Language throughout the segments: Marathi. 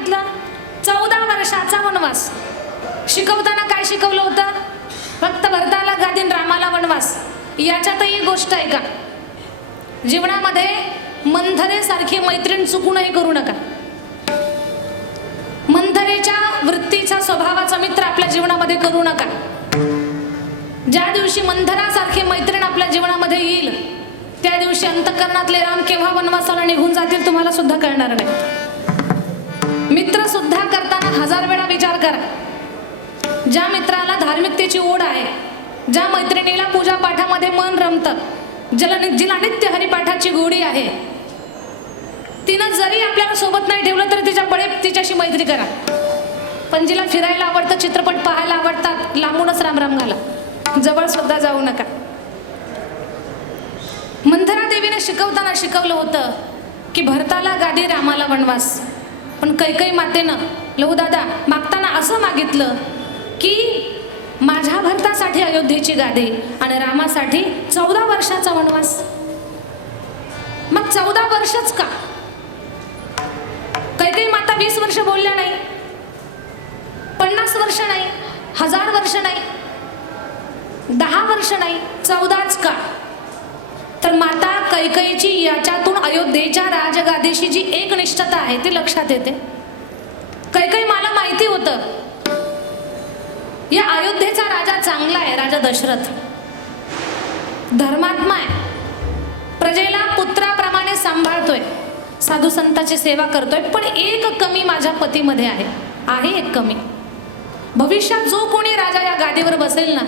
सांगितलं? 14 वर्षाचा वनवास. शिकवताना काय शिकवलं होतं? फक्त भरताला गादी आणि रामाला वनवास. याच्यातही गोष्ट आहे का? जीवनामध्ये मंथरेसारखी मैत्रीण चुकूनही करू नका. मंथरेच्या वृत्तीचा स्वभावाचा मित्र आपल्या जीवनामध्ये करू नका. ज्या दिवशी मंथरासारखी मैत्रीण आपल्या जीवनामध्ये येईल त्या दिवशी अंतःकरणातले राम केव्हा वनवासाला निघून जातील तुम्हाला सुद्धा कळणार नाही. मित्र सुद्धा करताना 1000 वेळा विचार करा. ज्या मित्राला धार्मिकतेची ओढ आहे, ज्या मैत्रिणीला पूजा पाठामध्ये मन रमतं, जिला नित्य हरिपाठाची गोडी आहे, तिनं जरी आपल्याला सोबत नाही ठेवलं तरी तिच्याशी मैत्री करा. पण जिला फिरायला आवडतं, चित्रपट पाहायला आवडतात, लांबूनच रामराम घाला, जवळ सुद्धा जाऊ नका. मंथरा देवीने शिकवताना शिकवलं होतं की भरताला गादी रामाला वनवास. पण कैकेयी मातेनं लहू दादा मागताना असं मागितलं की माझ्या भरतासाठी अयोध्येची गादी आणि रामासाठी 14 वर्षाचा वनवास. मग 14 वर्षच का? कैकेयी माता 20 वर्ष बोलल्या नाही, 50 वर्ष नाही, 1000 वर्ष नाही, 10 वर्ष नाही, 14च का? तर माता कैकेयीची याच्यातून अयोध्येच्या राजगादीशी जी एकनिष्ठता आहे ती लक्षात येते. कैकेयी मला माहिती होतं या अयोध्येचा राजा चांगला आहे, राजा दशरथ धर्मात्मा आहे, प्रजेला पुत्राप्रमाणे सांभाळतोय, साधू संतांची सेवा करतोय. पण एक कमी माझ्या पतीमध्ये आहे एक कमी. भविष्यात जो कोणी राजा या गादीवर बसेल ना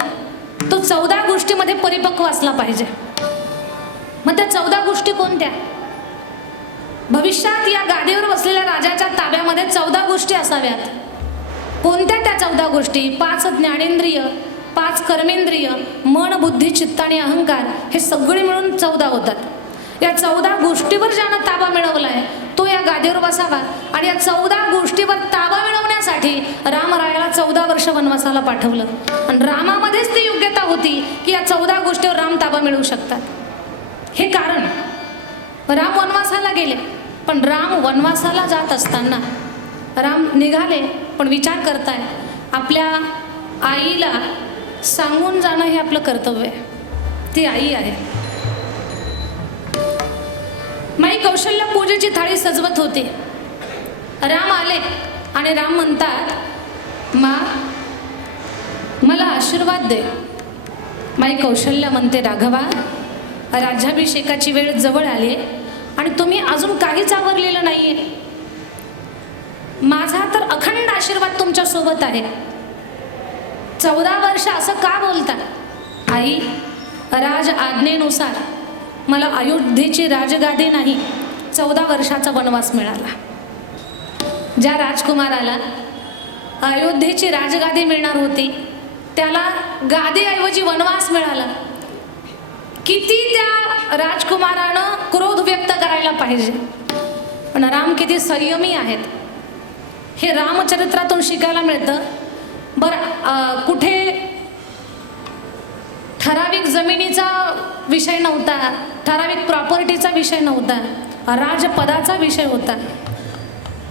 तो 14 गोष्टीमध्ये परिपक्व असला पाहिजे. मग त्या 14 गोष्टी कोणत्या? भविष्यात या गादीवर बसलेल्या राजाच्या ताब्यामध्ये 14 गोष्टी असाव्यात. कोणत्या त्या 14 गोष्टी? 5 ज्ञानेंद्रिय, 5 कर्मेंद्रिय, मन, बुद्धी, चित्त आणि अहंकार, हे सगळे मिळून 14 होतात. या 14 गोष्टीवर ज्यानं ताबा मिळवलाय तो या गादीवर बसावा. आणि या 14 गोष्टीवर ताबा मिळवण्यासाठी रामरायाला 14 वर्ष वनवासाला पाठवलं. आणि रामामध्येच ती योग्यता होती की या 14 गोष्टीवर राम ताबा मिळवू शकतात. हे कारण राम वनवासाला गेले. पण राम वनवासाला जात असताना राम निघाले, पण विचार करताय आपल्या आईला सांगून जाणं हे आपलं कर्तव्य आहे. ती आई आहे. माई कौशल्य पूजेची थाळी सजवत होती. राम आले आणि राम म्हणतात मा मला आशीर्वाद दे. माई कौशल्य म्हणते राघवा राज्याभिषेकाची वेळ जवळ आली आणि तुम्ही अजून काहीच आवरलेलं नाहीये. माझा तर अखंड आशीर्वाद तुमच्या सोबत आहे. 14 वर्ष असं का बोलता? आई राज आज्ञेनुसार मला अयोध्येची राजगादी नाही 14 वर्षाचा वनवास मिळाला. ज्या राजकुमाराला अयोध्येची राजगादी मिळणार होती त्याला गादीऐवजी वनवास मिळाला. किती त्या राजकुमारानं क्रोध व्यक्त करायला पाहिजे. पण राम किती संयमी आहेत हे रामचरित्रातून शिकायला मिळतं. बरं कुठे ठराविक जमिनीचा विषय नव्हता, ठराविक प्रॉपर्टीचा विषय नव्हता, राजपदाचा विषय होता.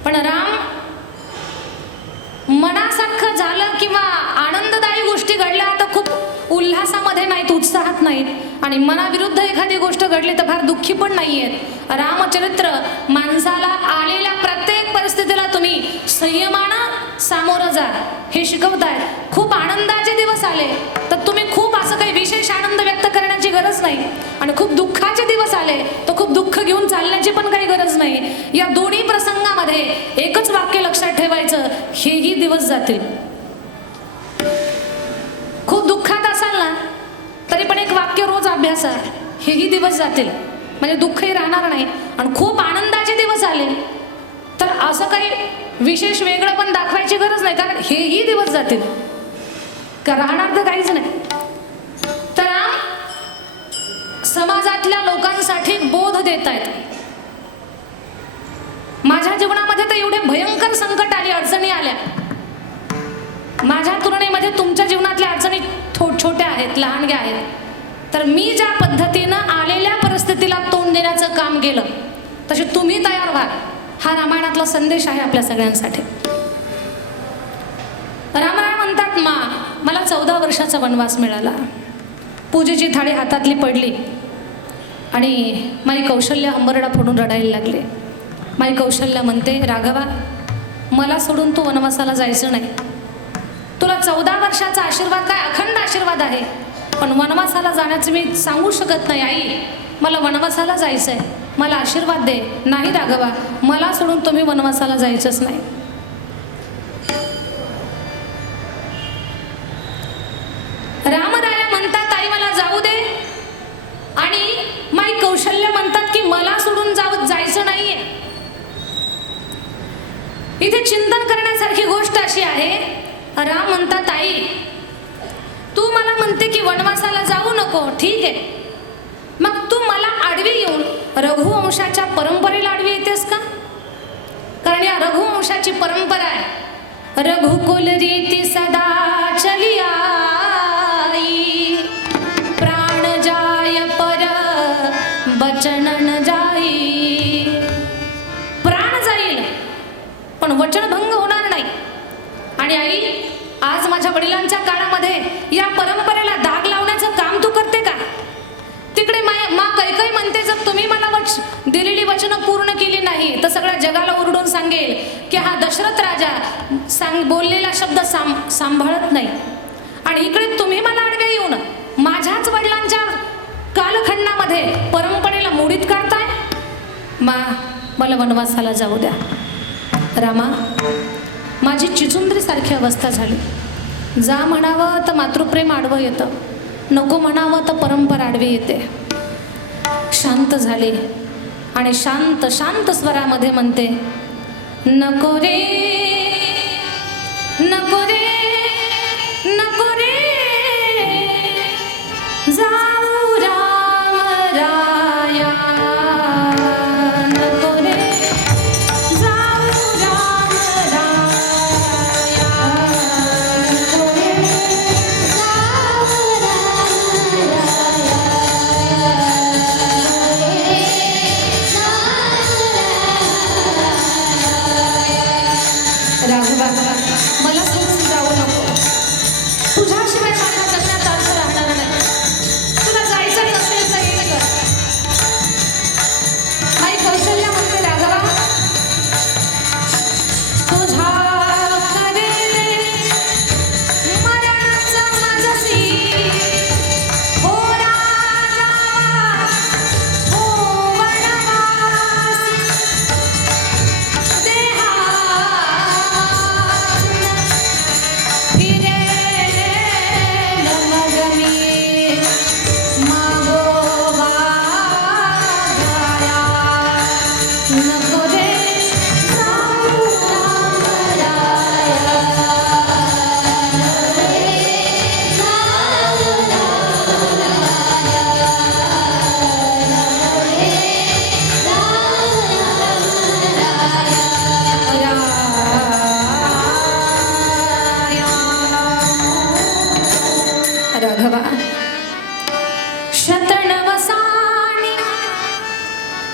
पण राम मनासारखं झालं किंवा आनंददायी गोष्टी घडल्या तर खूप उल्हासामध्ये नाहीत, उत्साहात नाहीत, आणि मनाविरुद्ध एखादी गोष्ट घडली तर फार दुःखी पण नाही आहेत. रामचरित्र माणसाला आलेल्या प्रत्येक परिस्थितीला तुम्ही संयमानं सामोरं जा हे शिकवताय. खूप आनंदाचे दिवस आले तर तुम्ही खूप असं काही विशेष आनंद व्यक्त करण्याची गरज नाही, आणि खूप दुःखाचे दिवस आले तर खूप दुःख घेऊन चालण्याची पण काही गरज नाही. या दोन्ही प्रसंगामध्ये एकच वाक्य लक्षात ठेवायचं, हेही दिवस जातील. खूप दुःखात असाल ना तरी पण एक वाक्य रोज अभ्यासा, हेही दिवस जातील, म्हणजे दुःखही राहणार नाही. आणि खूप आनंदाचे दिवस आले तर असं काही विशेष वेगळं पण दाखवायची गरज नाही, कारण हेही दिवस जातील, का राहणार तर काहीच नाही. तर समाजातल्या लोकांसाठी बोध देत आहेत. माझ्या जीवनामध्ये तर एवढे भयंकर संकट आली, अडचणी आल्या. माझ्या तुलनेमध्ये तुमच्या जीवनातल्या अडचणी छोट्या आहेत, लहानग्या आहेत. तर मी ज्या पद्धतीनं आलेल्या परिस्थितीला तोंड देण्याचं काम केलं तसे तुम्ही तयार व्हा. हा रामायणातला संदेश आहे आपल्या सगळ्यांसाठी. रामायण म्हणतात, मला 14 वर्षाचा वनवास मिळाला. पूजेची थाळी हातातली पडली आणि माई कौशल्या हंबरडा फोडून रडायला लागले. माई कौशल्या म्हणते, राघवा, मला सोडून तू वनवासाला जायचं नाही. तुला 14 वर्षाचा आशीर्वाद काय अखंड आशीर्वाद आहे, पण वनवासाला जाण्याचं मी सांगू शकत नाही. आई, मला वनवासाला जायचं आहे, मला आशीर्वाद दे. नाही राघवा, मला सोडून तुम्ही वनवासाला जायचंच नाही. रामराया म्हणतात, आई मला जाऊ दे, आणि माई कौशल्य म्हणतात की मला सोडून जायचं नाहीये. इथे चिंतन करण्यासारखी गोष्ट अशी आहे, राम म्हणतात, आई तू मला म्हणते की वनवासाला जाऊ नको, ठीक आहे, मग तू मला आडवी येऊन रघुवंशाच्या परंपरेला आडवी येतेस का? कारण या रघुवंशाची परंपरा आहे, रघुकुल रीती सदा चली आई, प्राण जाय पर वचन न जाई. प्राण जाईल पण वचनभंग होणार नाही. आणि आई, आज माझ्या वडिलांच्या काळामध्ये या परंपरेला दाग लावण्याचं काम तू करते का? तिकडे मा कैकई म्हणते, जर तुम्ही मला दिलेली वचनं पूर्ण केली नाही तर सगळ्या जगाला ओरडून सांगेल की हा दशरथ राजा बोललेला शब्द सांभाळत नाही. आणि इकडे तुम्ही मला आडवे येऊन माझ्याच वडिलांच्या कालखंडामध्ये परंपरेला मोडीत काढताय. मला वनवासाला जाऊ द्या. रामा, माझी चिचुंद्रीसारखी अवस्था झाली. जा म्हणावं तर मातृप्रेम आडवं येतं, नको म्हणावं तर परंपरा आडवी येते. शांत झाले आणि शांत शांत स्वरामध्ये म्हणते, नको रे नको रे नको रे जाऊ राम राया, नको रे जाऊ राम राया, नको रे जाऊ राघवा, मला सोडून जाऊ नको. तुझ्याशिवाय माझ्या जगण्यात अर्थ राहणार नाही. तुला जायचं नसेल तर हे कर. आई कौशल्या म्हणते, राघवा, तुझ्या करेले मरणाचं माझसी, हो राजा हो वनवासी, राघवा, शतनवसानी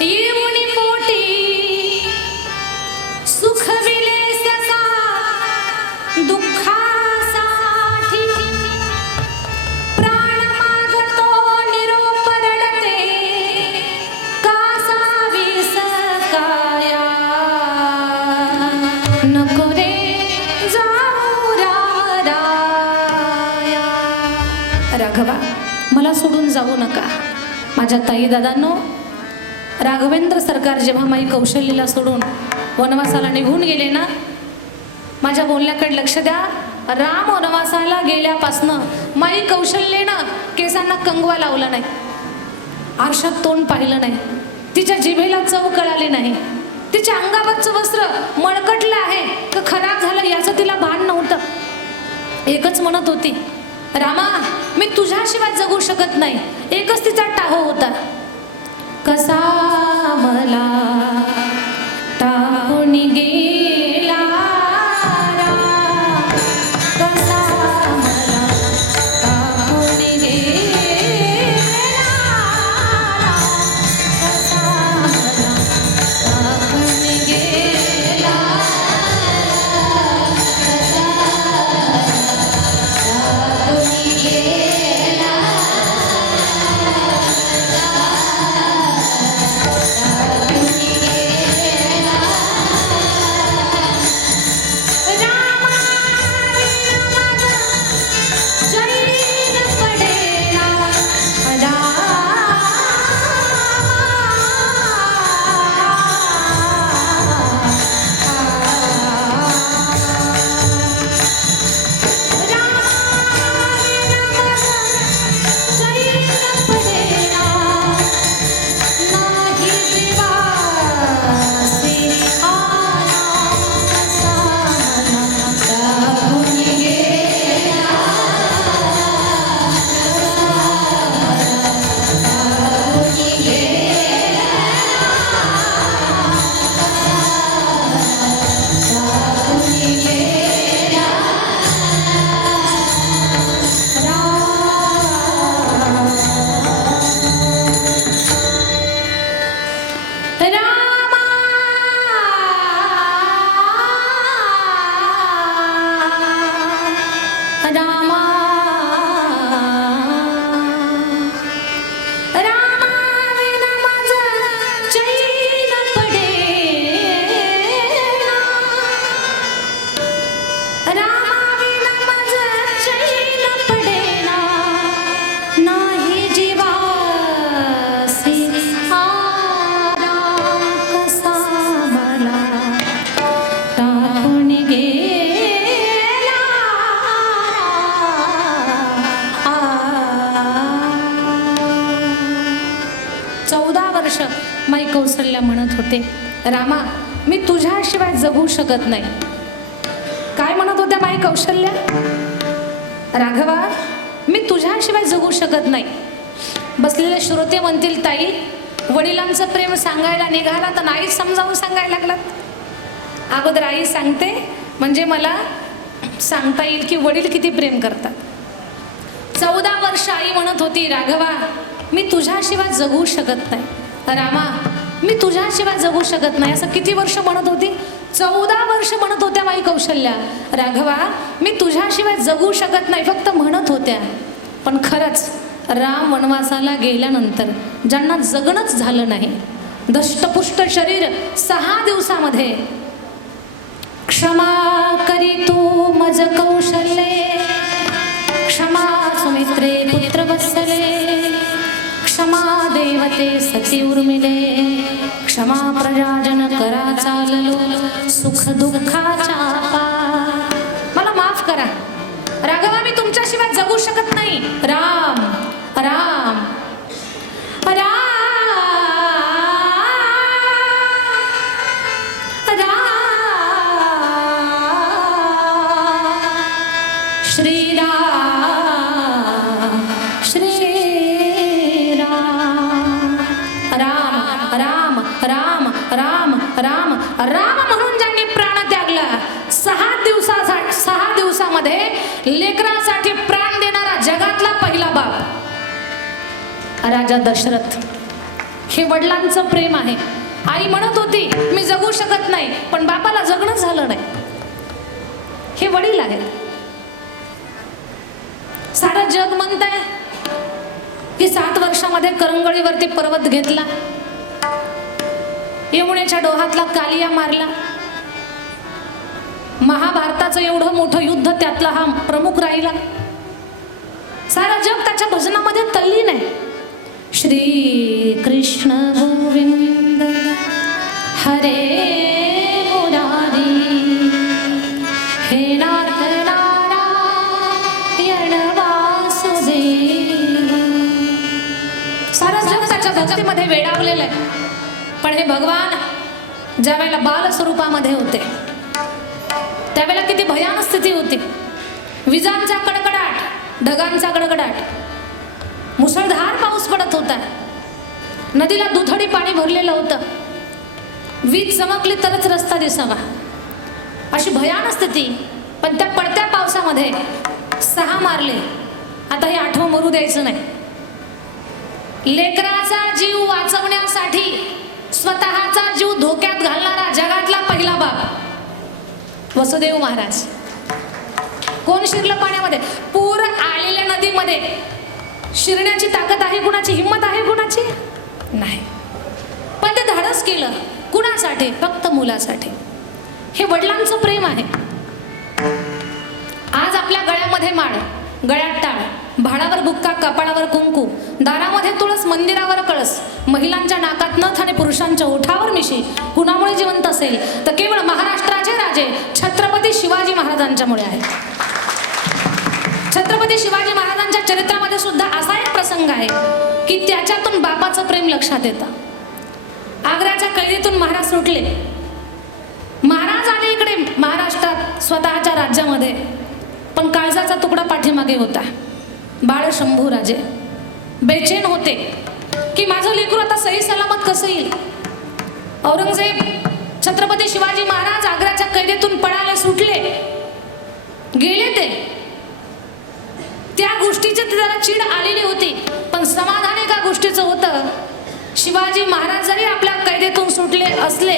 येऊनी पोटी सुख विलेसका दुःखासाठी, प्राण मागतो निरोप रडते कासा विसकाया, नको रे जाऊ राम राया. राघवा, मला सोडून जाऊ नका. माझ्या ताई दादांनो, राघवेंद्र सरकार जेव्हा माई कौशल्यला सोडून वनवासाला निघून गेले ना, माझ्या बोलण्याकडे लक्ष द्या. राम वनवासाला गेल्यापासनं माई कौशल्येनं केसांना कंगवा लावला नाही, आरशात तोंड पाहिलं नाही, तिच्या जिभेला चव कळाली नाही, तिच्या अंगावरचं वस्त्र मळकटलं आहे का खराब झालं याचं तिला भान नव्हतं. एकच म्हणत होती, रामा, मी तुझ्याशिवाय जगू शकत नाही. एकच तिचा टाहो होता, कसा मला टाहून गेला राम, कसा मला टाहून गेला राम, कसा मला टाहून गेला. होते, रामा मी तुझ्याशिवाय जगू शकत नाही. काय म्हणत होत्या माई कौशल्या? राघवा मी तुझ्याशिवाय जगू शकत नाही. बसलेले श्रोते म्हणतील, ताई वडिलांचं प्रेम सांगायला निघाला तर नाही समजावून सांगायला लागलात. अगोदर आई सांगते म्हणजे मला सांगता येईल की वडील किती प्रेम करतात. 14 वर्ष आई म्हणत होती, राघवा मी तुझ्याशिवाय जगू शकत नाही. रामा मी तुझ्याशिवाय जगू शकत नाही. असं किती वर्ष म्हणत होती? 14 वर्ष म्हणत होत्या माई कौशल्या, राघवा मी तुझ्याशिवाय जगू शकत नाही. फक्त म्हणत होत्या. पण खरंच राम वनवासाला गेल्यानंतर ज्यांना जगणंच झालं नाही, दष्टपुष्ट शरीर 6 दिवसामध्ये, क्षमा करी तू मज कौशल्ये, क्षमा सुमित्रे पुत्र वत्सले, क्षमा देवते सती उर्मिले, क्षमा प्रजाजन करा चाललो सुख दुःखाच्या पार. मला माफ करा राघवा मी तुमच्याशिवाय जगू शकत नाही. राम राम राम राम म्हणून ज्यांनी प्राण त्यागला, 6 दिवसामध्ये लेकरासाठी प्राण देणारा जगातला पहिला बाप राजा दशरथ. हे वडिलांचं प्रेम आहे. आई म्हणत होती मी जगू शकत नाही, पण बापाला जगणं झालं नाही. हे वडील आहेत. सारं जग म्हणतंय की 7 वर्षामध्ये करंगळीवरती पर्वत घेतला, यमुनेच्या डोहातला कालिया मारला, महाभारताचं एवढं मोठं युद्ध त्यातला हा प्रमुख राहिला. सारा जग त्याच्या भजनामध्ये तल्लीन आहे. श्री कृष्ण गोविंद हरे मुरारी, हे नाथ नारायण वासुदेव. सारा जग त्याच्या भक्तीमध्ये वेडावलेलं आहे. पण हे भगवान ज्या वेळेला बाल स्वरूपामध्ये होते त्यावेळेला किती भयानक स्थिती होती. विजांचा कडकडाट, ढगांचा गडगडाट, मुसळधार पाऊस पडत होता, नदीला दुथडी पाणी भरलेलं होतं, वीज चमकली तरच रस्ता दिसावा, अशी भयानक स्थिती. पण त्या पडत्या पावसामध्ये 6 मारले. आता हे 8वं मरू द्यायचं नाही. लेकराचा जीव वाचवण्यासाठी स्वतःचा जीव धोक्यात घालणारा जगातला पहिला बाप वसुदेव महाराज. कोण शिरलं पाण्यामध्ये? पूर आलेल्या नदीमध्ये शिरण्याची ताकद आहे कुणाची? हिंमत आहे कुणाची? नाही. पण ते धाडस केलं. कुणासाठी? फक्त मुलासाठी. हे वडिलांचं प्रेम आहे. आज आपल्या गळ्यामध्ये माळ, गळ्यात टाळ, भाडावर बुक्का, कपाळावर कुंकू, दारामध्ये तुळस, मंदिरावर कळस, महिलांच्या नाकात नथ आणि पुरुषांच्या ओठावर मिशी. कुणामुळे जिवंत असेल तर केवळ महाराष्ट्राचे राजे छत्रपती शिवाजी महाराजांच्यामुळे आहे. छत्रपती शिवाजी महाराजांच्या चरित्रामध्ये सुद्धा असा एक प्रसंग आहे की त्याच्यातून बापाचं प्रेम लक्षात येतं. आग्र्याच्या कैदेतून महाराज सुटले. महाराज आले इकडे महाराष्ट्रात स्वतःच्या राज्यामध्ये, पण काळजाचा तुकडा पाठीमागे होता. बाळ शंभूराजे बेचैन होते की माझं लेकरू आता सही सलामत कसं येईल. औरंगजेब, छत्रपती शिवाजी महाराज आग्र्याच्या कैदेतून पळाले, सुटले, गेले. त्या गोष्टीची त्याला चीड आलेली होती, पण समाधान एका गोष्टीचं होतं, शिवाजी महाराज जरी आपल्या कैदेतून सुटले असले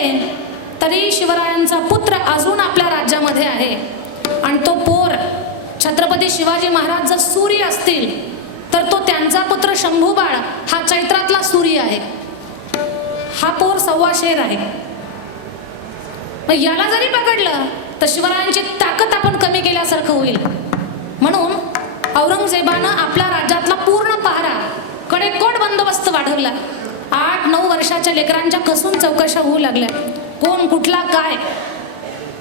तरी शिवरायांचा पुत्र अजून आपल्या राज्यामध्ये आहे. आणि तो पोर छत्रपती शिवाजी महाराज जर सूर्य असतील तर तो त्यांचा पुत्र शंभूबाळ हा चैत्रातला सूर्य आहे. हा पोर 1.25 शेर आहे. मग याला जरी पकडलं तर शिवरायांची ताकद आपण कमी केल्यासारखं होईल. म्हणून औरंगजेबानं आपल्या राज्यातला पूर्ण पहारा, कडेकोट बंदोबस्त वाढवला. 8-9 वर्षाच्या लेकरांच्या कसून चौकशा होऊ लागल्या. कोण कुठला काय.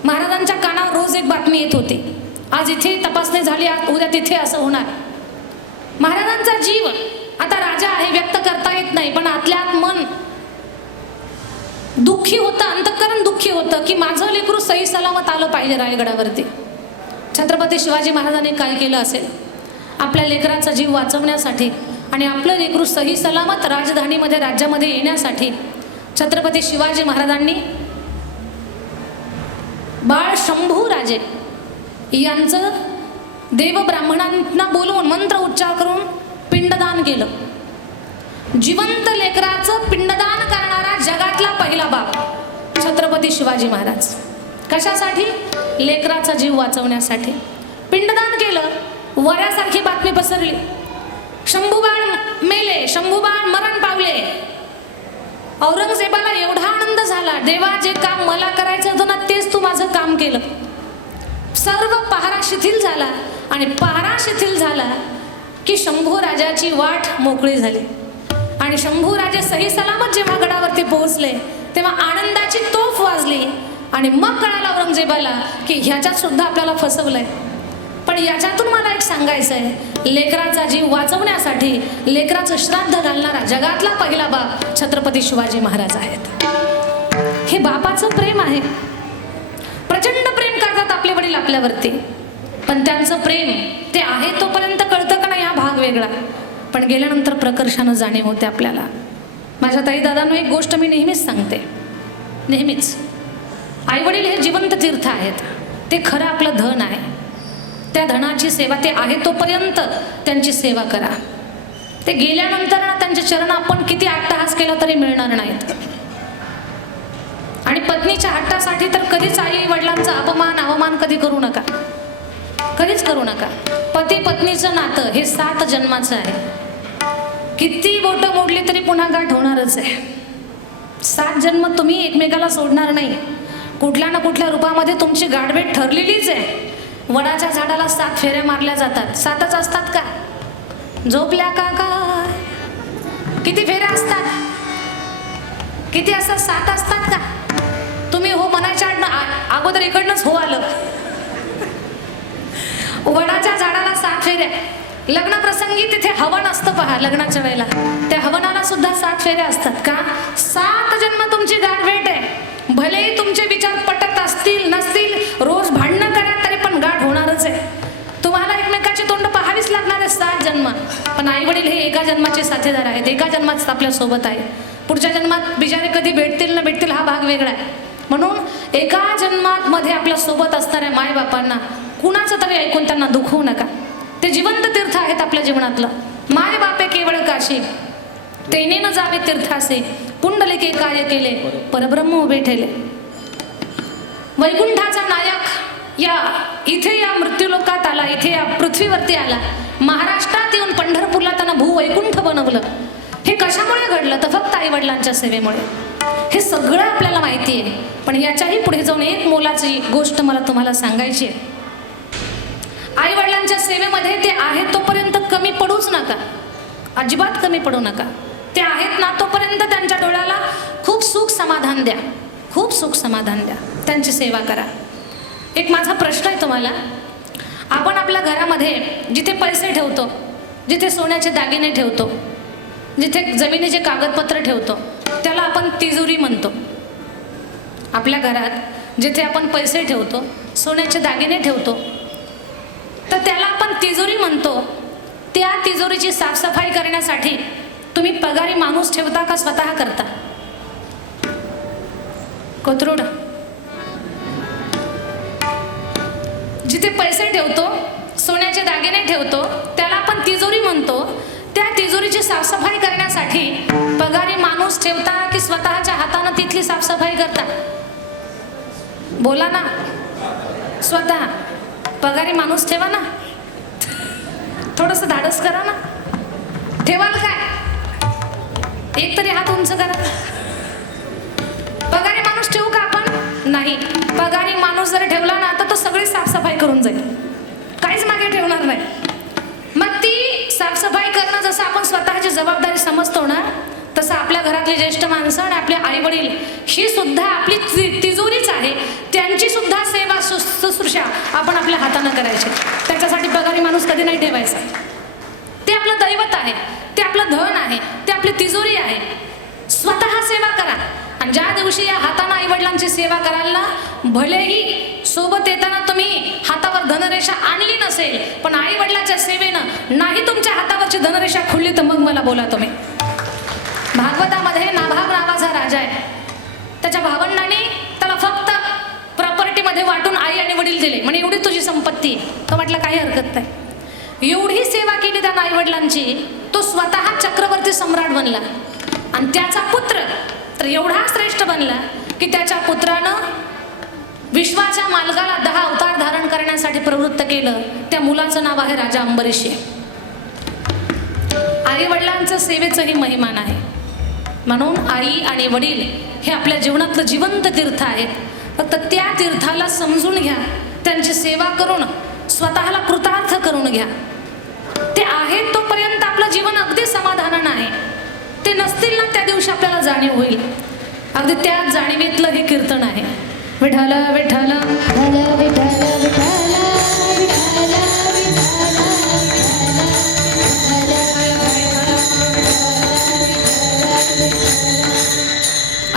महाराजांच्या कानावर रोज एक बातमी येत होती, आज इथे तपासणी झाली, आज उद्या तिथे असं होणार. महाराजांचा जीव आता राजा आहे, व्यक्त करता येत नाही, पण आतल्या आत मन दुःखी होतं, अंतःकरण दुःखी होतं की माझं लेकरू सही सलामत आलं पाहिजे रायगडावरती. छत्रपती शिवाजी महाराजांनी काय केलं असेल? आपल्या लेकराचा जीव वाचवण्यासाठी आणि आपलं लेकरू सही सलामत राजधानीमध्ये राज्यामध्ये येण्यासाठी छत्रपती शिवाजी महाराजांनी बाळ शंभू राजे यांचं देव ब्राह्मणांना बोलवून मंत्र उच्चार करून पिंडदान केलं. जिवंत लेकराचं पिंडदान करणारा जगातला पहिला बाप छत्रपती शिवाजी महाराज. कशासाठी? लेकराचा जीव वाचवण्यासाठी पिंडदान केलं. वऱ्यासारखी बातमी पसरली, शंभूबाळ मेले, शंभूबाळ मरण पावले. औरंगजेबाला एवढा आनंद झाला, देवा जे काम मला करायचं होतं ना तेच तू माझं काम केलं. सर्व पहारा शिथिल झाला आणि पहारा शिथिल झाला की शंभू राजाची वाट मोकळी झाली आणि शंभू राजे सही सलामत जेव्हा गडावरती पोहोचले तेव्हा आनंदाची तोफ वाजली आणि मग कळालं औरंगजेबाला की ह्याच्यात सुद्धा आपल्याला फसवलंय. पण याच्यातून मला एक सांगायचं आहे, लेकराचा जीव वाचवण्यासाठी लेकराचं श्राद्ध घालणारा जगातला पहिला बाप छत्रपती शिवाजी महाराज आहेत. हे बापाचं प्रेम आहे. प्रचंड प्रेम करतात आपले वडील आपल्यावरती, पण त्यांचं प्रेम ते आहे तोपर्यंत कळतं का नाही हा भाग वेगळा, पण गेल्यानंतर प्रकर्षानं जाणीव होते आपल्याला. माझ्या ताई दादांनो एक गोष्ट मी नेहमीच सांगते, नेहमीच आईवडील हे जिवंत तीर्थ आहेत. ते खरं आपलं धन आहे. त्या धनाची सेवा ते आहे तोपर्यंत त्यांची सेवा करा. ते गेल्यानंतर ना त्यांचे चरण आपण किती अट्टहास केला तरी मिळणार नाहीत. आणि पत्नीच्या हट्टासाठी तर कधीच आई वडिलांचा अवमान कधी करू नका, कधीच करू नका. पती पत्नीचं नातं हे 7 जन्माचं आहे. किती बोटं मोडली तरी पुन्हा गाठ होणारच आहे. 7 जन्म तुम्ही एकमेकाला सोडणार नाही. कुठल्या ना कुठल्या रूपामध्ये तुमची गाठभेट ठरलेलीच आहे. वडाच्या झाडाला 7 फेऱ्या मारल्या जातात. 7च असतात का? झोपल्या का काय? किती फेऱ्या असतात? किती असतात? 7 असतात का? तुम्ही हो म्हणायच्या अगोदर इकडनंच हो आलं. वडाच्या झाडाला 7 फेऱ्या. लग्न प्रसंगी तिथे हवन असतं पहा. लग्नाच्या वेळेला त्या हवनाला सुद्धा 7 फेऱ्या असतात का? 7 जन्म तुमची गाठभेट आहे. भलेही तुमचे विचार पटत असतील नसतील, रोज भांडणं करा तरी पण गाठ होणारच आहे. तुम्हाला एकमेकाची तोंड पाहावीच लागणार आहे 7 जन्म. पण आई वडील हे एका जन्माचे साथीदार आहेत. एका जन्मात आपल्या सोबत आहे. पुढच्या जन्मात बिचारे कधी भेटतील न भेटतील हा भाग वेगळा आहे. म्हणून एका जन्मात मध्ये आपल्या सोबत असणाऱ्या मायबापांना कुणाचं तरी ऐकून त्यांना दुखवू नका. ते जिवंत तीर्थ आहेत आपल्या जीवनातलं. माय बापे केवळ काशी, तेने न जावे तीर्थासे, पुंडलिके काय केले, परब्रह्म उभे ठेले. वैकुंठाचा नायक या मृत्यूलोकात आला, इथे या पृथ्वीवरती आला. महाराष्ट्रात येऊन पंढरपूरला त्यांना भूवैकुंठ बनवलं. हे कशामुळे घडलं? तर फक्त आई वडिलांच्या सेवेमुळे. हे सगळं आपल्याला माहिती आहे. पण याच्याही पुढे जाऊन एक मोलाची गोष्ट मला तुम्हाला सांगायची आहे. आई वडिलांच्या सेवेमध्ये ते आहेत तोपर्यंत कमी पडूच नका, अजिबात कमी पडू नका. ते आहेत ना तोपर्यंत त्यांच्या डोळ्याला खूप सुख समाधान द्या, खूप सुख समाधान द्या. त्यांची सेवा करा. एक माझा प्रश्न आहे तुम्हाला. आपण आपल्या घरामध्ये जिथे पैसे ठेवतो, जिथे सोन्याचे दागिने ठेवतो, जिथे जमिनीचे कागदपत्र ठेवतो त्याला आपण तिजोरी म्हणतो. आपल्या घरात जिथे आपण पैसे ठेवतो, सोन्याचे दागिने ठेवतो तर त्याला आपण तिजोरी म्हणतो. त्या तिजोरीची साफसफाई करण्यासाठी तुम्ही पगारी माणूस ठेवता का स्वतः करता? कोथरूड. जिथे पैसे ठेवतो, सोन्याचे दागिने ठेवतो त्याला आपण तिजोरी म्हणतो. त्या तिजोरीची साफसफाई करण्यासाठी पगारी माणूस ठेवता की स्वतःच्या हाताने तिथली साफसफाई करता? बोला ना. स्वतः पगारी माणूस ठेवा ना. थोडंसं धाडस करा ना. ठेवाल काय? एक तरी हात उंच करा. पगारी माणूस ठेवू का आपण? नाही. पगारी माणूस जर ठेवला ना तर तो सगळी साफसफाई करून जाईल, काहीच मागे ठेवणार नाही. मग ती साफसफाई करणं जसं आपण स्वतःची जबाबदारी समजतो ना, तसं आपल्या घरातले ज्येष्ठ माणसं आणि आपले आई वडील ही सुद्धा आपली तिजोरीच आहे. त्यांची सुद्धा सेवा शुश्रूषा आपण आपल्या हाताने करायची. त्याच्यासाठी पगारी माणूस कधी नाही ठेवायचा. ते आपलं दैवत आहे, ते आपलं धन आहे, ते आपली तिजोरी आहे. स्वतः सेवा करा. आणि ज्या दिवशी या हातानं आईवडिलांची सेवा कराल ना, भलेही सोबत येताना तुम्ही हातावर धनरेषा आणली नसेल, पण आईवडिलांच्या सेवेनं नाही तुमच्या हातावरची धनरेषा खुलली तर मग मला बोला तुम्ही. भागवतामध्ये नाभाग नावाचा राजा आहे. त्याच्या भावंडांनी त्याला फक्त प्रॉपर्टीमध्ये वाटून आई आणि वडील दिले, म्हणजे एवढी तुझी संपत्ती. तो म्हटलं काही हरकत नाही. एवढी सेवा केली त्या आईवडिलांची, तो स्वतः चक्रवर्ती सम्राट बनला. आणि त्याचा पुत्र तर एवढा श्रेष्ठ बनला की त्याच्या पुत्रानं विश्वाच्या मालकाला 10 अवतार धारण करण्यासाठी प्रवृत्त केलं. त्या मुलाचं नाव आहे राजा अंबरीश. आई वडिलांचं सेवेचंही महिमान आहे. म्हणून आई आणि वडील हे आपल्या जीवनातलं जिवंत तीर्थ आहेत. फक्त त्या तीर्थाला समजून घ्या, त्यांची सेवा करून स्वतःला कृतार्थ करून घ्या. ते आहेत तोपर्यंत आपलं जीवन अगदी समाधानानं आहे. ते नसतील ना, त्या दिवशी आपल्याला जाणीव होईल. अगदी त्या जाणीवेतलं हे कीर्तन आहे. विठ्ठल विठ्ठल विठ्ठल विठ्ठल विठ्ठल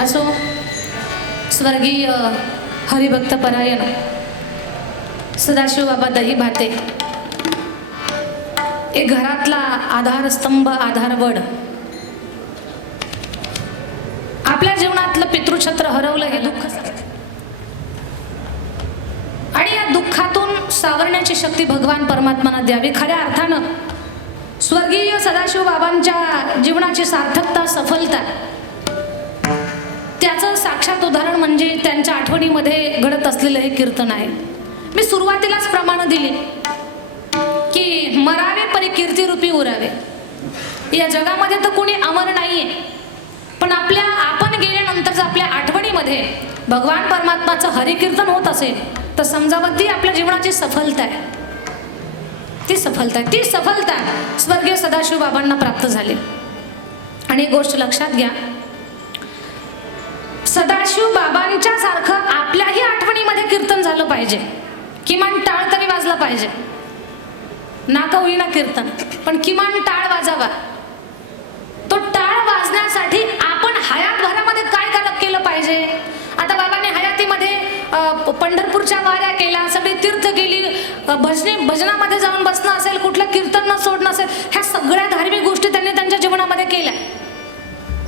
असो. स्वर्गीय हरिभक्त परायण सदाशिव बाबा दही भाते एक घरातला आधारस्तंभ, आधारवड. आपल्या जीवनातलं पितृछत्र हरवलं हे दुःख, आणि या दुःखातून सावरण्याची शक्ती भगवान परमात्मानं द्यावी. खऱ्या अर्थानं स्वर्गीय सदाशिव बाबांच्या जीवनाची सार्थकता, सफलता, त्याचं साक्षात उदाहरण म्हणजे त्यांच्या आठवणीमध्ये घडत असलेलं हे कीर्तन आहे. मी सुरुवातीलाच प्रमाण दिली की मरावे परी कीर्तिरूपी उरावे. या जगामध्ये तर कोणी अमर नाहीये, पण आपण गेल्यानंतर जर आपल्या आठवणीमध्ये भगवान परमात्माचं हरिकीर्तन होत असेल तर समजावं ती आपल्या जीवनाची सफलता आहे. ती सफलता स्वर्गीय सदाशिव बाबांना प्राप्त झाली. आणि एक गोष्ट लक्षात घ्या, सदाशिव बाबांच्या सारखं आपल्याही आठवणीमध्ये कीर्तन झालं पाहिजे. किमान टाळ तरी वाजला पाहिजे. नाका होईना कीर्तन, पण किमान टाळ वाजावा. तो टाळ वाजण्यासाठी आपण हयातभरामध्ये काय केलं पाहिजे. आता बाबांनी हयातीमध्ये पंढरपूरच्या वाऱ्या केल्या, सगळी तीर्थ केली, भजनामध्ये जाऊन बसणं असेल, कुठलं कीर्तन न सोडणं असेल, ह्या सगळ्या धार्मिक गोष्टी त्यांनी त्यांच्या जीवनामध्ये केल्या.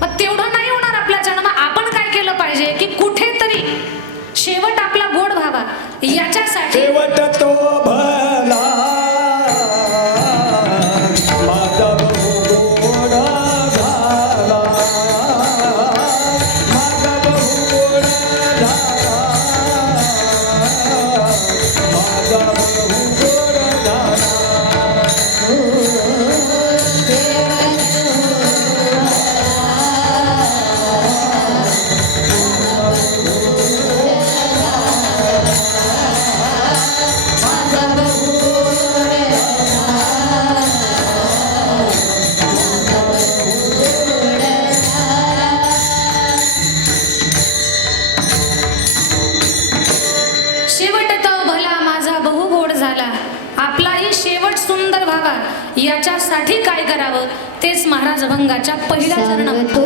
मग तेवढं नाही होणार आपल्याच्यानं. मग आपण काय केलं पाहिजे की कुठेतरी शेवट आपला गोड व्हावा, याच्यासाठी शेवट तो भला माझा बहु गोड झाला, माझा बहु गोड झाला, माझा बहु गोड झाला. याच्यासाठी काय करावं तेच महाराज अभंगाच्या पहिल्या चरणात.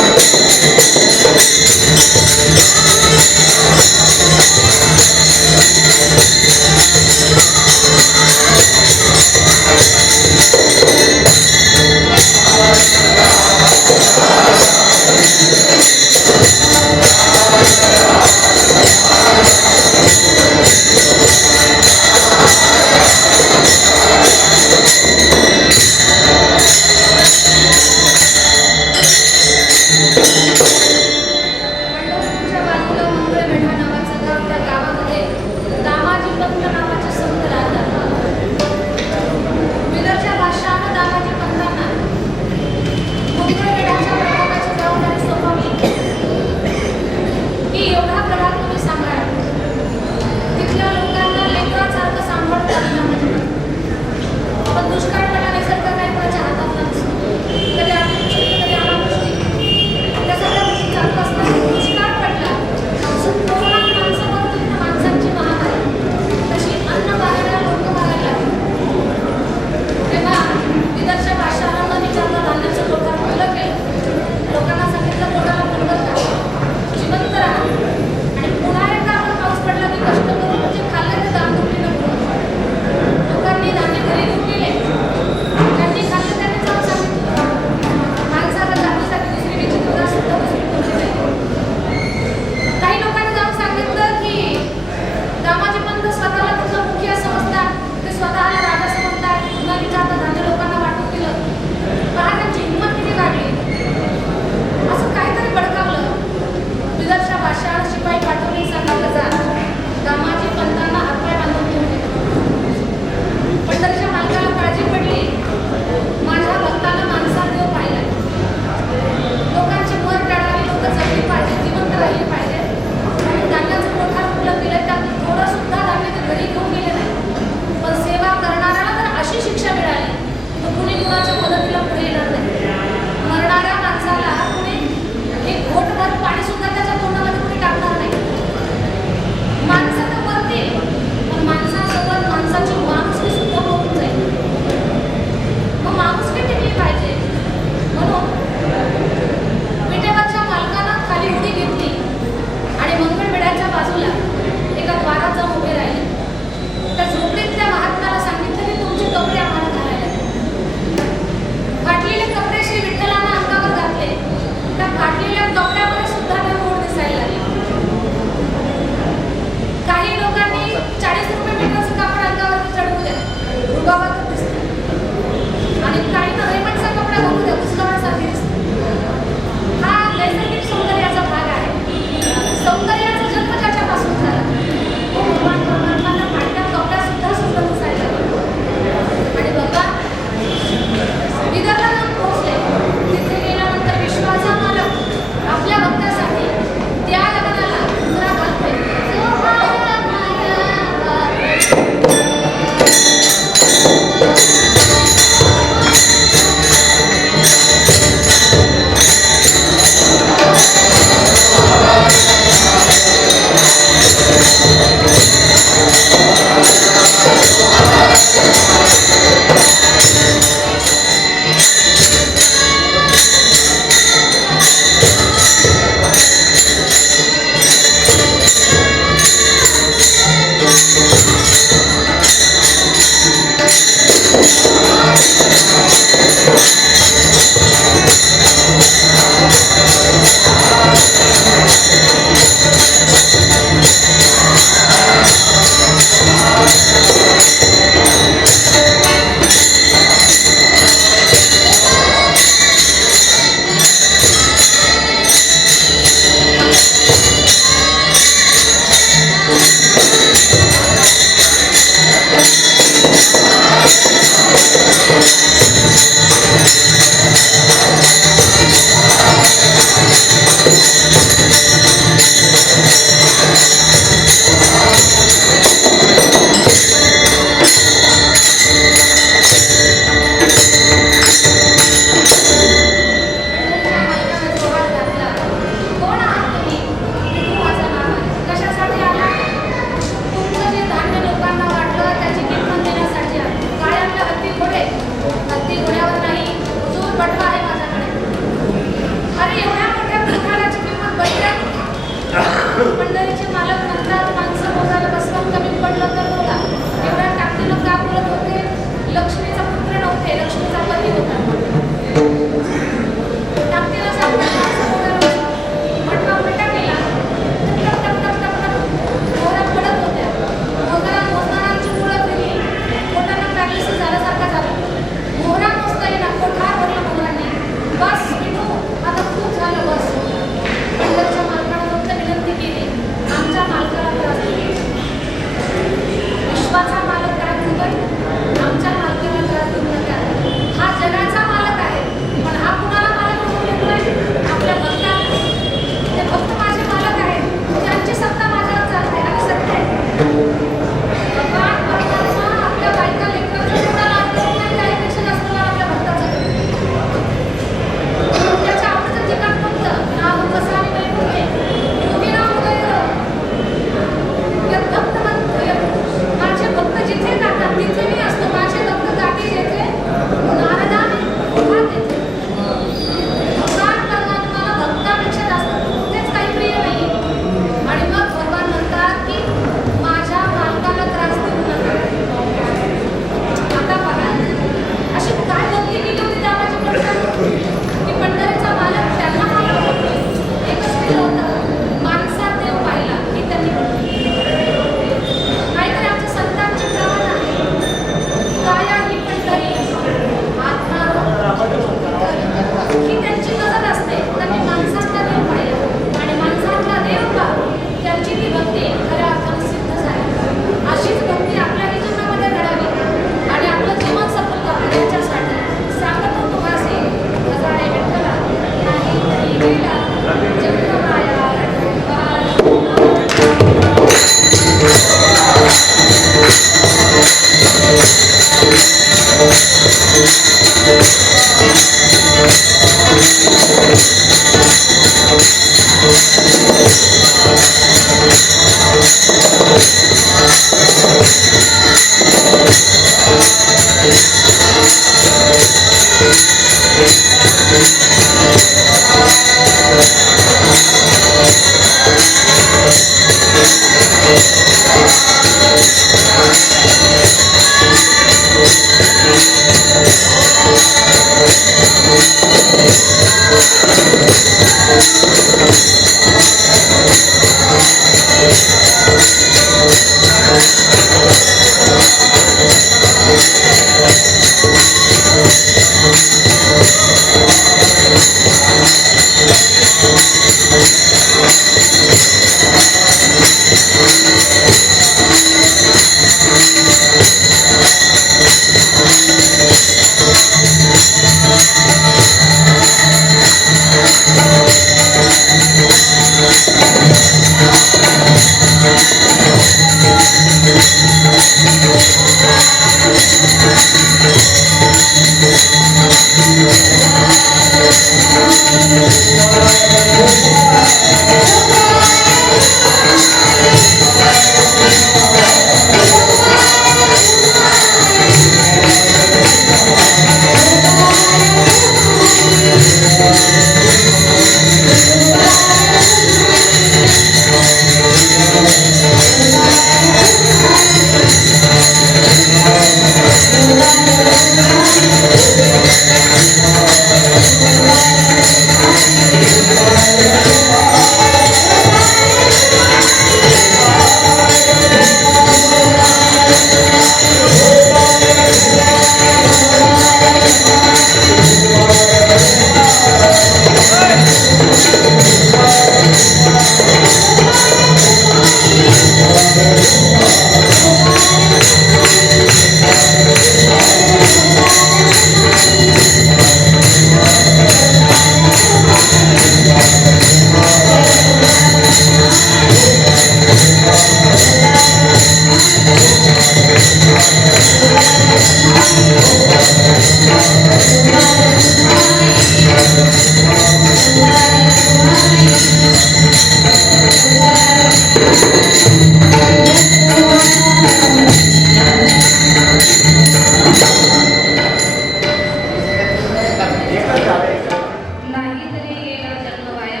नाही तरी गेला जन्म वाया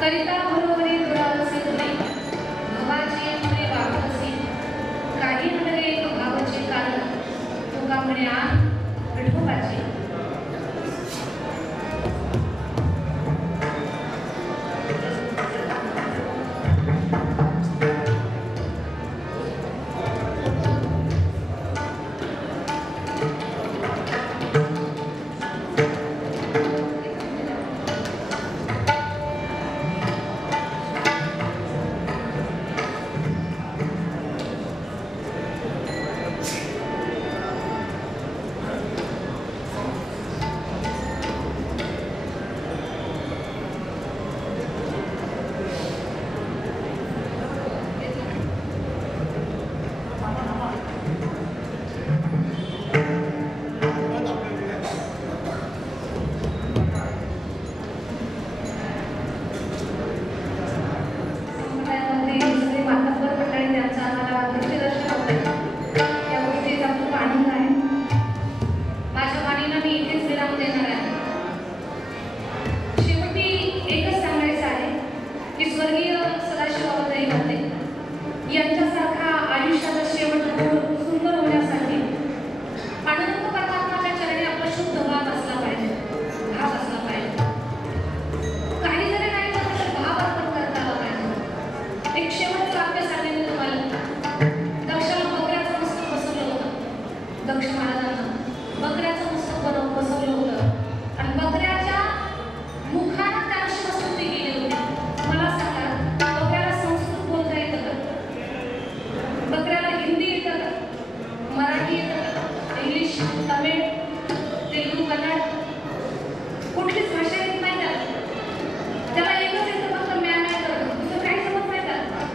करिता बरोबरी दुरावसे तुले भवाचे तुले वापसी काही नव्हे एक भावाचे कारण तुका म्हणे आण विठोबाचे यांच्यासारखा आयुष्याचा शेवट सुंदर होण्यासाठी अनंत परमात्माच्या चरणी आपला शुद्ध भाव असला पाहिजे, भाव असला पाहिजे. काही जरी नाही तर भाव अर्पण करता आला पाहिजे. एक शेवटचं वाक्य सांगेन मी तुम्हाला. दक्षाला बकऱ्याचं मस्तक बसवलं होतं. दक्ष महाराजांना बकऱ्याचं मस्तक बसवलं होतं आणि बकऱ्याच्या मुखानं त्याला शिवस्तुती केली होती. मला सांगा, बकऱ्याला संस्कृत बोलता येतं का? बकऱ्याला हिंदी येतं का? मराठी येतं का? इंग्लिश, तमिळ, तेलुगू, कन्नड कुठलीच भाषा येत नाही त्याला. त्याला एकच येतं फक्त म्या म्या करणं, दुसरं काही समजत नाही त्याला.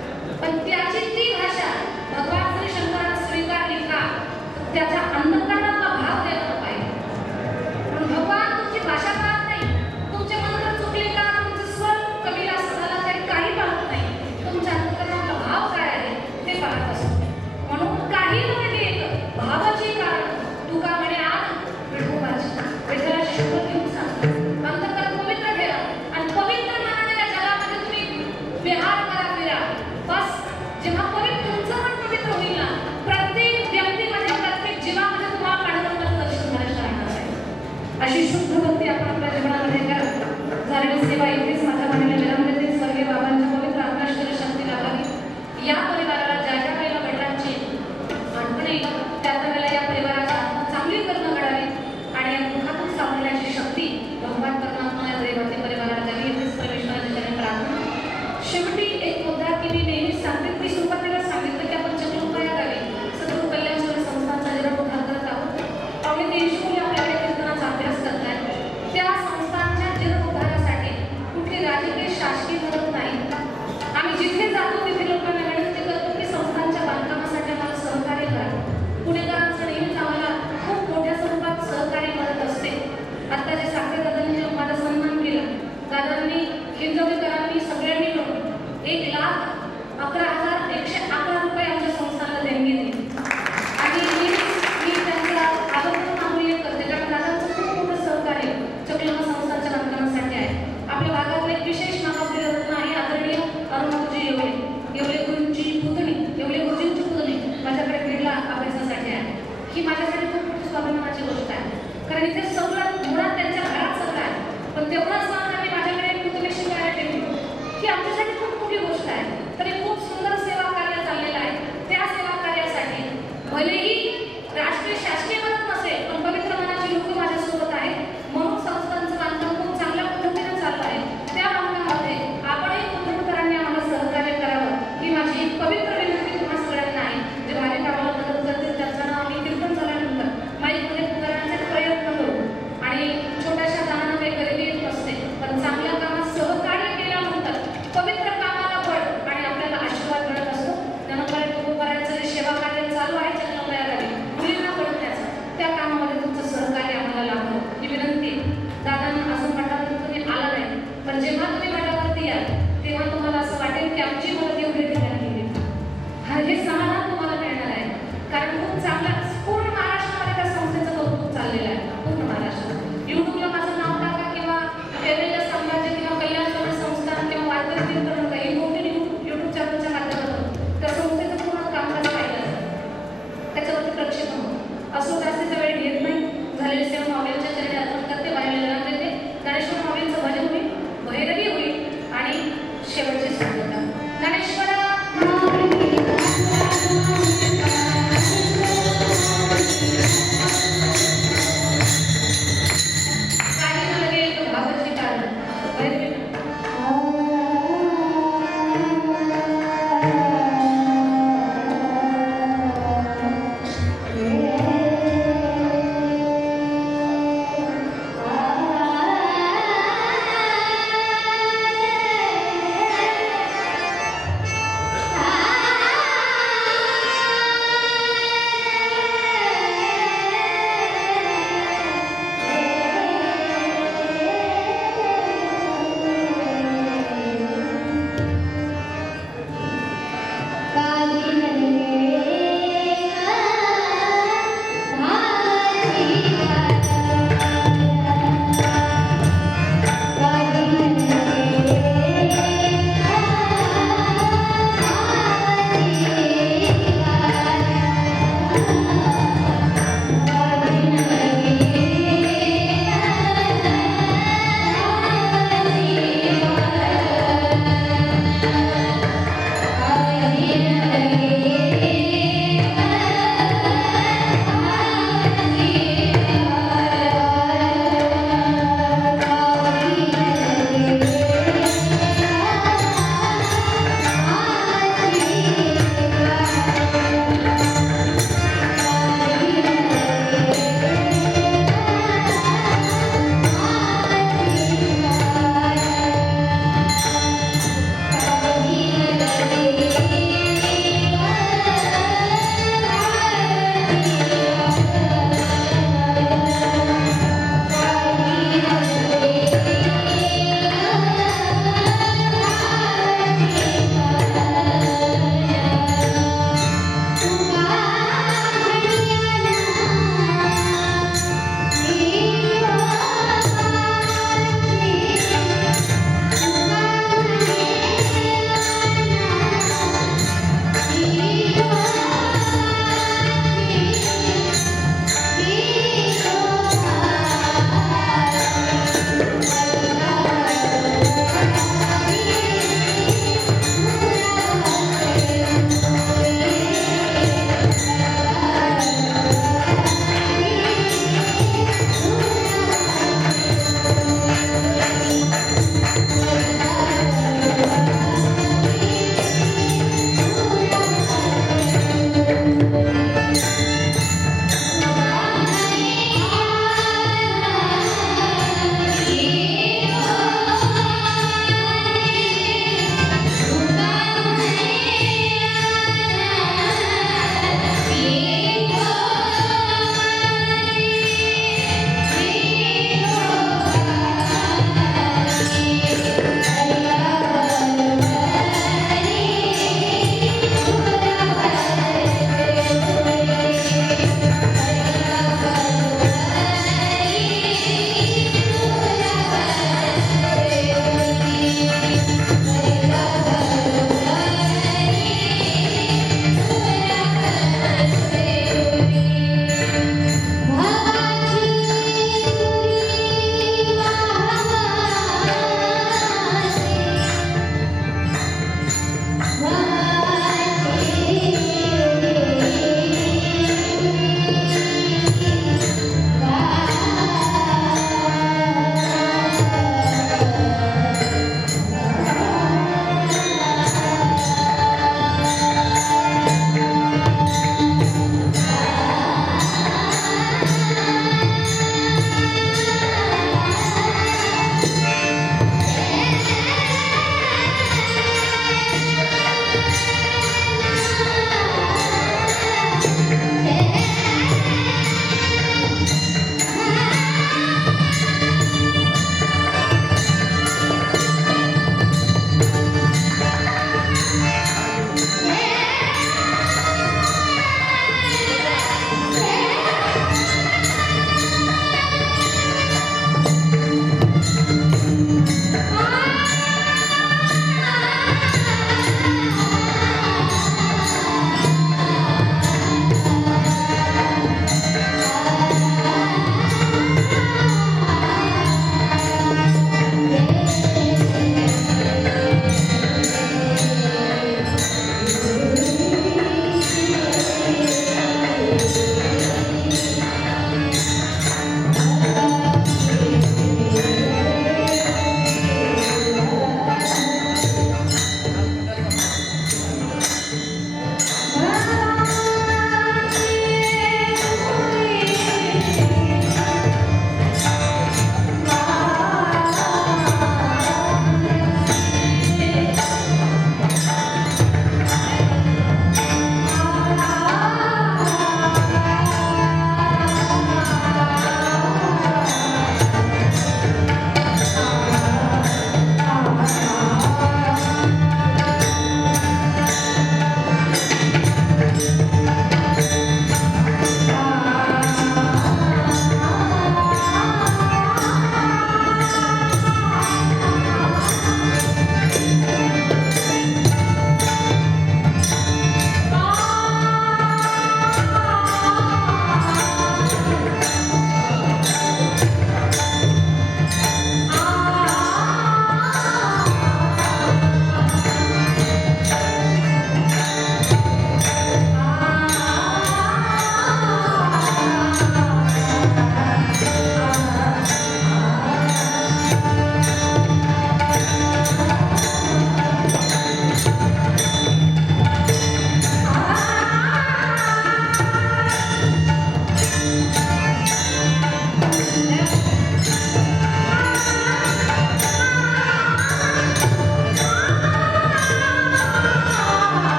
पण त्याची ती भाषा भगवान श्री शंकराने स्वीकारली का? त्याच्या अंतःकरणातला भाव द्यायला पाहिजे. पण भगवान तुमची भाषा पाहत नाही, तुमचे मंत्र चुकले का, तुमचे स्वर कमी जास्त झाला तरी काही पाहत नाही. तुमच्या अंतःकरणातला भाव काय आहे ते पाहत असतो. म्हणून काही नव्हे एक भावाची कारण तुका म्हणे आण विठोबाची. विठ्ठलाची शपथ घेऊन सांग, अंतःकरण पवित्र ठेवा आणि पवित्र मनाने त्या जगामध्ये तुम्ही विहार करा, फिरा. बस जेव्हा तुमचं मन पवित्र होईल ना, प्रत्येक व्यक्तीमध्ये, प्रत्येक जीवामध्ये तुम्हाला पांडुरंगाचं दर्शन झाल्याशिवाय राहणार नाही. अशी शुद्ध भक्ती आपण आपल्या जीवनामध्ये करा. झालेली सेवा इथेच माझ्या मनाला विराम देते. स्वर्गीय बाबांच्या पवित्र आत्म्याश्वर शांती लाभावी. या परिवाराला ज्या ज्या वेळेला वडिलांची आठवण येईल त्या त्या वेळेला या परिवाराची आत्मा चांगली करणं घडावी आणि या दुःखातून सावरण्याची शक्ती भगवान परमात्मा या दैवती परिवाराला द्यावी. इथेच परमेश्वराच्या चरणी प्रार्थना. शेवटी एक मुद्दा की मी नेहमीच सांगते, मी सुरुवातीला सांगितलं की आपण चक्रोपाय गावी सद्गुरू कल्याण स्वामी संस्थांचा जीर्णोद्धार करत आहोत. पावणे 300 मुली आपल्याकडे कीर्तनाचा अभ्यास करतात. त्या संस्थांच्या जीर्णोद्धारासाठी कुठली राजकीय शासकीय